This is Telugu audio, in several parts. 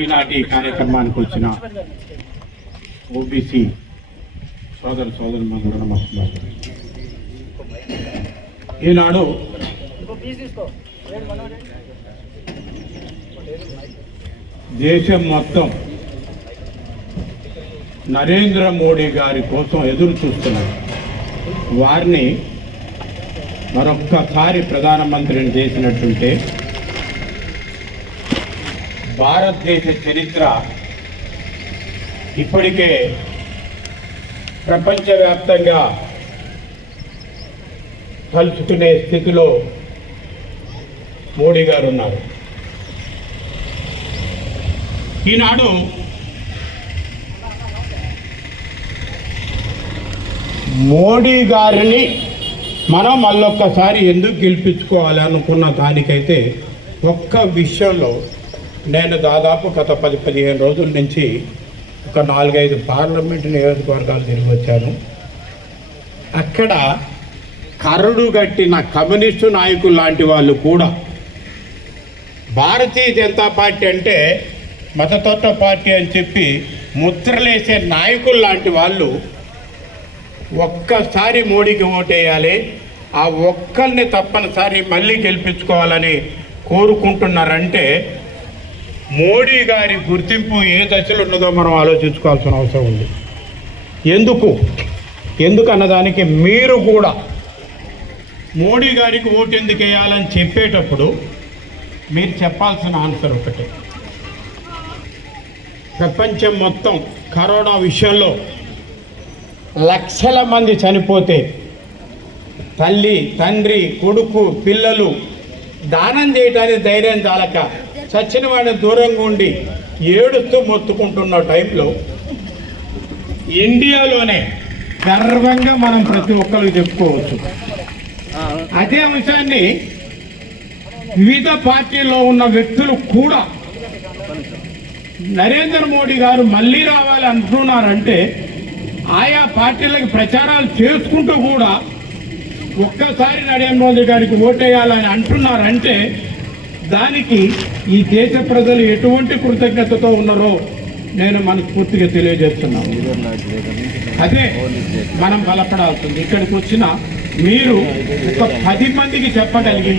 ఈనాటి కార్యక్రమానికి వచ్చిన ఓబీసీ సోదర సోదరు మందులు నమస్కారం. ఈనాడు దేశం మొత్తం నరేంద్ర మోడీ గారి కోసం ఎదురు చూస్తున్నారు. వారిని మరొక్కసారి ప్రధానమంత్రిని చేసినట్టుంటే భారతదేశ చరిత్ర ఇప్పటికే ప్రపంచవ్యాప్తంగా కలుసుకునే స్థితిలో మోడీ గారు ఉన్నారు. ఈనాడు మోడీ గారిని మనం మళ్ళొక్కసారి ఎందుకు గెలిపించుకోవాలి అనుకున్న దానికైతే ఒక్క విషయంలో నేను దాదాపు గత పది పదిహేను రోజుల నుంచి ఒక నాలుగైదు పార్లమెంట్ నియోజకవర్గాలు తిరిగి వచ్చాను అక్కడ కర్రుడు గట్టిన కమ్యూనిస్టు నాయకులు లాంటి వాళ్ళు కూడా భారతీయ జనతా పార్టీ అంటే మతతత్వ పార్టీ అని చెప్పి ముద్రలేసే నాయకులు లాంటి వాళ్ళు ఒక్కసారి మోడీకి ఓటేయాలి ఆ ఒక్కరిని తప్పనిసరి మళ్ళీ గెలిపించుకోవాలని కోరుకుంటున్నారంటే మోడీ గారి గుర్తింపు ఏ దశలో ఉన్నదో మనం ఆలోచించుకోవాల్సిన అవసరం ఉంది. ఎందుకు? ఎందుకు అన్నదానికి మీరు కూడా మోడీ గారికి ఓటు ఎందుకు వేయాలని చెప్పేటప్పుడు మీరు చెప్పాల్సిన ఆన్సర్ ఒకటే. ప్రపంచం మొత్తం కరోనా విషయంలో లక్షల మంది చనిపోతే తల్లి తండ్రి కొడుకు పిల్లలు దానం చేయడానికి ధైర్యం చాలక చచ్చిన వాడిని దూరంగా ఉండి ఏడుస్తూ మొత్తుకుంటున్న టైంలో ఇండియాలోనే గర్వంగా మనం ప్రతి ఒక్కరికి చెప్పుకోవచ్చు. అదే అంశాన్ని వివిధ పార్టీల్లో ఉన్న వ్యక్తులు కూడా నరేంద్ర మోడీ గారు మళ్ళీ రావాలి అంటున్నారంటే ఆయా పార్టీలకు ప్రచారాలు చేసుకుంటూ కూడా ఒక్కసారి నరేంద్ర మోదీ గారికి ఓటేయాలని అంటున్నారంటే దానికి ఈ దేశ ప్రజలు ఎటువంటి కృతజ్ఞతతో ఉన్నారో నేను మనస్ఫూర్తిగా తెలియజేస్తున్నాను. అదే మనం బలపడాల్సింది. ఇక్కడికి వచ్చిన మీరు ఒక పది మందికి చెప్పగలిగి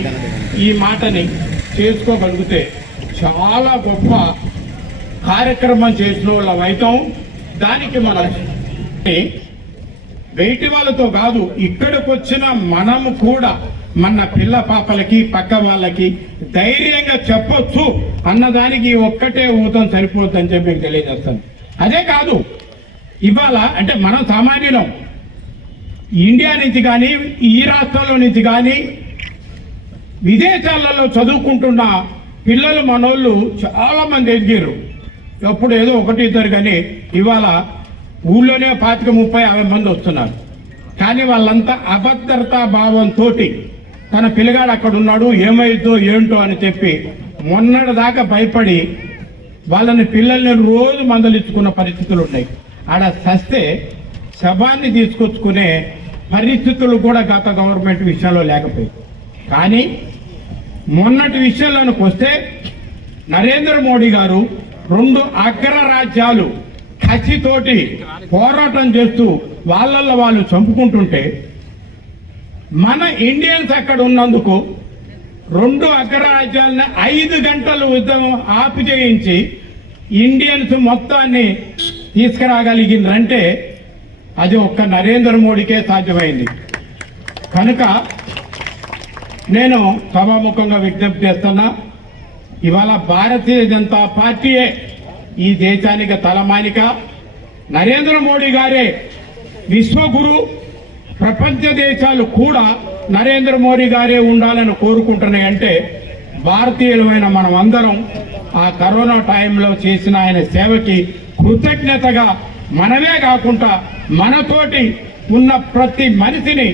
ఈ మాటని చేసుకోగలిగితే చాలా గొప్ప కార్యక్రమం చేసిన వాళ్ళ అవుతాం. దానికి మనం బయటి వాళ్ళతో కాదు ఇక్కడికి వచ్చిన మనము కూడా మన పిల్ల పాపలకి పక్క వాళ్ళకి ధైర్యంగా చెప్పొచ్చు అన్నదానికి ఒక్కటే ఊతం సరిపోద్దు అని చెప్పి మీకు తెలియజేస్తాను. అదే కాదు ఇవాళ అంటే మనం సామాన్యులం. ఇండియా నుంచి కానీ ఈ రాష్ట్రంలో నుంచి కానీ విదేశాలలో చదువుకుంటున్న పిల్లలు మనోళ్ళు చాలామంది ఎదిగారు. ఎప్పుడు ఏదో ఒకటి ఇద్దరు కానీ ఇవాళ ఊళ్ళోనే పాతిక ముప్పై అరవై మంది వస్తున్నారు. కానీ వాళ్ళంతా అభద్రతా భావంతో తన పిల్లగాడు అక్కడ ఉన్నాడు ఏమైద్దో ఏంటో అని చెప్పి మొన్నటి దాకా భయపడి వాళ్ళని పిల్లల్ని రోజు మందలించుకున్న పరిస్థితులు ఉన్నాయి. ఆడ సస్తే శవాన్ని తీసుకొచ్చుకునే పరిస్థితులు కూడా గత గవర్నమెంట్ విషయంలో లేకపోయాయి. కానీ మొన్నటి విషయంలోనికి వస్తే నరేంద్ర మోడీ గారు రెండు అగ్ర రాజ్యాలు కసితోటి పోరాటం చేస్తూ వాళ్ళల్లో వాళ్ళు చంపుకుంటుంటే మన ఇండియన్స్ అక్కడ ఉన్నందుకు రెండు అగ్రరాజ్యాలను ఐదు గంటలు ఉద్యమం ఆపు చేయించి ఇండియన్స్ మొత్తాన్ని తీసుకురాగలిగిందంటే అది ఒక్క నరేంద్ర మోడీకే సాధ్యమైంది. కనుక నేను సభాముఖంగా విజ్ఞప్తి చేస్తున్నా ఇవాళ భారతీయ జనతా పార్టీయే ఈ దేశానికి తలమానిక నరేంద్ర మోడీ గారే విశ్వగురు ప్రపంచ దేశాలు కూడా నరేంద్ర మోడీ గారే ఉండాలని కోరుకుంటున్నాయి అంటే భారతీయులమైన మనం అందరం ఆ కరోనా టైంలో చేసిన ఆయన సేవకి కృతజ్ఞతగా మనమే కాకుండా మనతోటి ఉన్న ప్రతి మనిషిని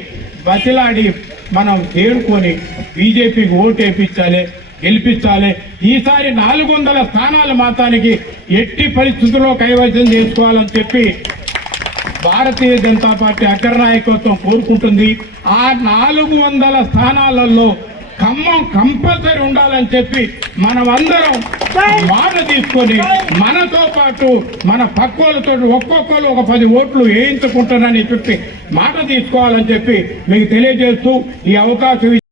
బతిలాడి మనం చేరుకొని బీజేపీకి ఓటు వేయించాలి గెలిపించాలి. ఈసారి నాలుగు వందల స్థానాలు మాత్రానికి ఎట్టి పరిస్థితుల్లో కైవసం చేసుకోవాలని చెప్పి భారతీయ జనతా పార్టీ అగ్రనాయకత్వం కోరుకుంటుంది. ఆ నాలుగు వందల స్థానాలలో ఖమ్మం కంపల్సరీ ఉండాలని చెప్పి మనమందరం మాట తీసుకొని మనతో పాటు మన పక్కోళ్ళతో ఒక్కొక్కరు ఒక పది ఓట్లు వేయించుకుంటారని చెప్పి మాట తీసుకోవాలని చెప్పి మీకు తెలియజేస్తూ ఈ అవకాశం